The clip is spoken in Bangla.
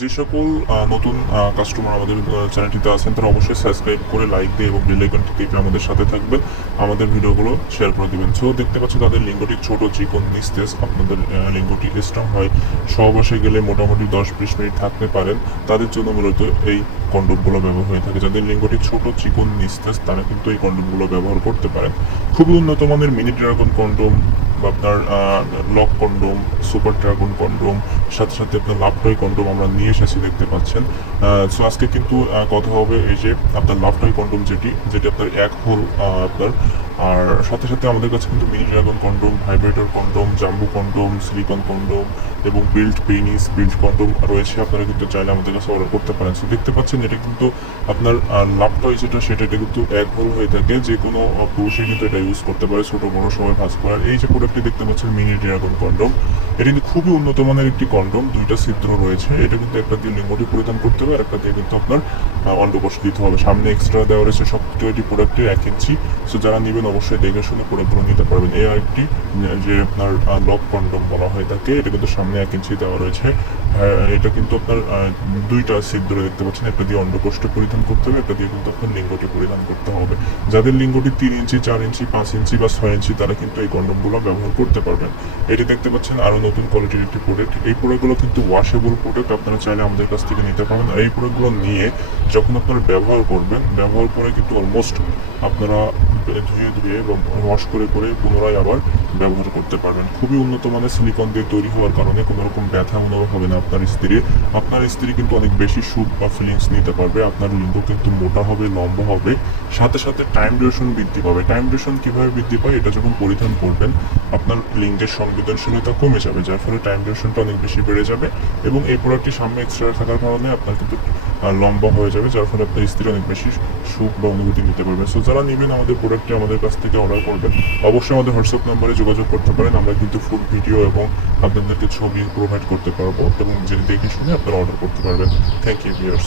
যে সকল নতুন কাস্টমার আমাদের চ্যানেলটিতে আছেন তারা অবশ্যই সাবস্ক্রাইব করে লাইক দিয়ে এবং বেল আইকনটি টিপে আমাদের সাথে থাকবেন, আমাদের ভিডিওগুলো শেয়ার করে দিবেন। সো দেখতে পাচ্ছি তাদের লিঙ্গটি ছোট চিকন নিস্তেজ, আপনাদের লিঙ্গটি স্ট্রং হয়, সহবাসে গেলে মোটামুটি 10-20 মিনিট থাকতে পারেন, তাদের জন্য মূলত এই কন্ডোমগুলো ব্যবহার হয়ে থাকে। যাদের লিঙ্গটি ছোট চিকন নিস্তেজ তারা কিন্তু এই কন্ডোমগুলো ব্যবহার করতে পারেন। খুবই উন্নত মানের মিনি ড্রাগন কন্ডোম বা আপনার lock condom, super dragon condom, সাথে সাথে আপনার লাভ টয় কন্ডোম আমরা নিয়ে এসেছি, দেখতে পাচ্ছেন। সো আজকে কিন্তু কথা হবে এই যে আপনার লাভ টয় কন্ডোম যেটি আপনার এক হোল আপনার, আর সাথে সাথে আমাদের কাছে কিন্তু mini dragon condom, vibrator condom, jumbo condom, silicone condom এবং বিল্ড পেনিস বিল্ড কন্ডোম রয়েছে। আপনারা কিন্তু চাইলে আমাদের কাছে অর্ডার করতে পারেন। সো দেখতে পাচ্ছেন এটা কিন্তু আপনার লাভ টয় সেটা কিন্তু এক হোল হয়ে থাকে, যে কোনো পুরুষই কিন্তু এটা ইউজ করতে পারে, ছোট বড় সবাই ভাঁজ করার। এই যে প্রোডাক্টটি দেখতে পাচ্ছেন মিনি ড্রাগন কন্ডোম, এটা কিন্তু খুবই উন্নত মানের একটি কন্ডোম, দুইটা ছিদ্র রয়েছে। এটা কিন্তু একটা দিয়ে লিঙ্গটি পরিধান করতে হবে, আর একটা দিয়ে কিন্তু আপনার অন্ডকোষ দিতে হবে। সামনে এক্সট্রা দেওয়া রয়েছে সবকিছু এটি প্রোডাক্টের 1 ইঞ্চি। সো যারা নেবেন অবশ্যই দেখে শুনে প্রোডাক্টগুলো নিতে পারবেন। এই আরেকটি যে আপনার লক কন্ডোম বলা হয় তাকে, এটা কিন্তু সামনে 1 ইঞ্চি দেওয়া রয়েছে। এটা কিন্তু আপনার দুইটা ছিদ্র দেখতে পাচ্ছেন, একটা দিয়ে অন্ডকোষটা পরিধান করতে হবে, একটা দিয়ে কিন্তু আপনার লিঙ্গটি পরিধান করতে হবে। যাদের লিঙ্গটি 3 ইঞ্চি, 4 ইঞ্চি, 5 ইঞ্চি বা 6 ইঞ্চি তারা কিন্তু এই কন্ডোমগুলো ব্যবহার করতে পারবেন। এটি দেখতে পাচ্ছেন আরও নতুন কোয়ালিটির একটি প্রোডাক্ট। এই প্রোডাক্টগুলো কিন্তু ওয়াশেবল প্রোডাক্ট, আপনারা চাইলে আমাদের কাছ থেকে নিতে পারেন। এই প্রোডাক্টগুলো নিয়ে যখন আপনারা ব্যবহার করবেন, ব্যবহার করে কিন্তু অলমোস্ট আপনারা ধুয়ে এবং ওয়াশ করে পুনরায় আবার ব্যবহার করতে পারবেন। খুবই উন্নত মানের সিলিকন দিয়ে তৈরি হওয়ার কারণে কোনো রকম ব্যথা অনুভব হবে না আপনার স্ত্রী কিন্তু অনেক বেশি সুখ বা ফিলিংস নিতে পারবে। আপনার লিঙ্গ কিন্তু মোটা হবে, লম্বা হবে, সাথে সাথে টাইম ডিউরেশন বৃদ্ধি পাবে। টাইম ডিউরেশন কীভাবে বৃদ্ধি পায়? এটা যখন পরিধান করবেন আপনার লিঙ্গের সংবেদনশীলতা কমে যাবে, যার ফলে টাইম ডিউরেশনটা অনেক বেশি বেড়ে যাবে। এবং এই প্রোডাক্টটি সামনে এক্সট্রা থাকার কারণে আপনার কিন্তু লম্বা হয়ে যাবে, যার ফলে আপনার স্ত্রী অনেক বেশি সুখ বা অনুভূতি নিতে পারবে। সো যারা নেবেন আমাদের প্রোডাক্টটি আমাদের কাছ থেকে অর্ডার করবেন, অবশ্যই আমাদের হোয়াটসঅ্যাপ নাম্বারে যোগাযোগ করতে পারেন। আমরা কিন্তু ফুল ভিডিও এবং আপনাদেরকে ছবি প্রোভাইড করতে পারবো, এবং যেটা দেখে শুনে আপনারা অর্ডার করতে পারবেন। Thank you viewers.